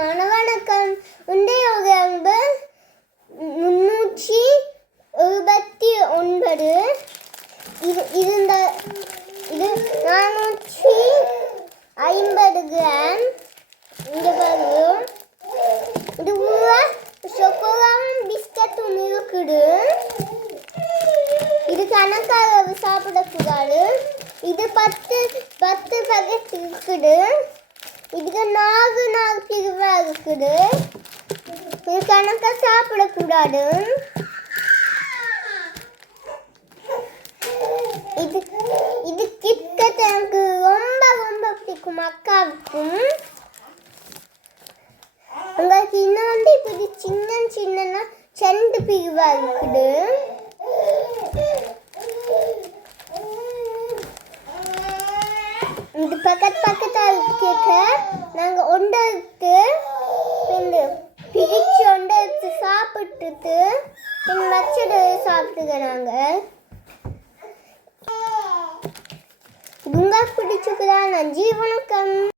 இனிமையான வணக்கம். இன்றைய உடம்பு 329. இது 450 கிராம். இங்கே பாருங்க, இது சொக்கோலாவும் பிஸ்கட்டும் இருக்குது. இது கணக்காக சாப்பிடக்கூடாது. இது 10 பேக்கெட் இருக்குது. இதுக்கு 4 பிரிவா இருக்குது. இது கணக்காக சாப்பிடக்கூடாது. இது கிட்கட் எனக்கு ரொம்ப ரொம்ப பிடிக்கும் அக்காவுக்கும். உங்களுக்கு இன்னும் இப்படி சின்ன 2 பிரிவா இருக்குது. இது பக்கத்தால் கேட்க நாங்கள் ஒன்றெடுத்து பிரித்து ஒன்றெடுத்து சாப்பிட்டுட்டு மச்சதை சாப்பிட்டுக்கிறாங்க. உங்களுக்கு பிடிச்சிருக்குதா? நன்றி, வணக்கம்.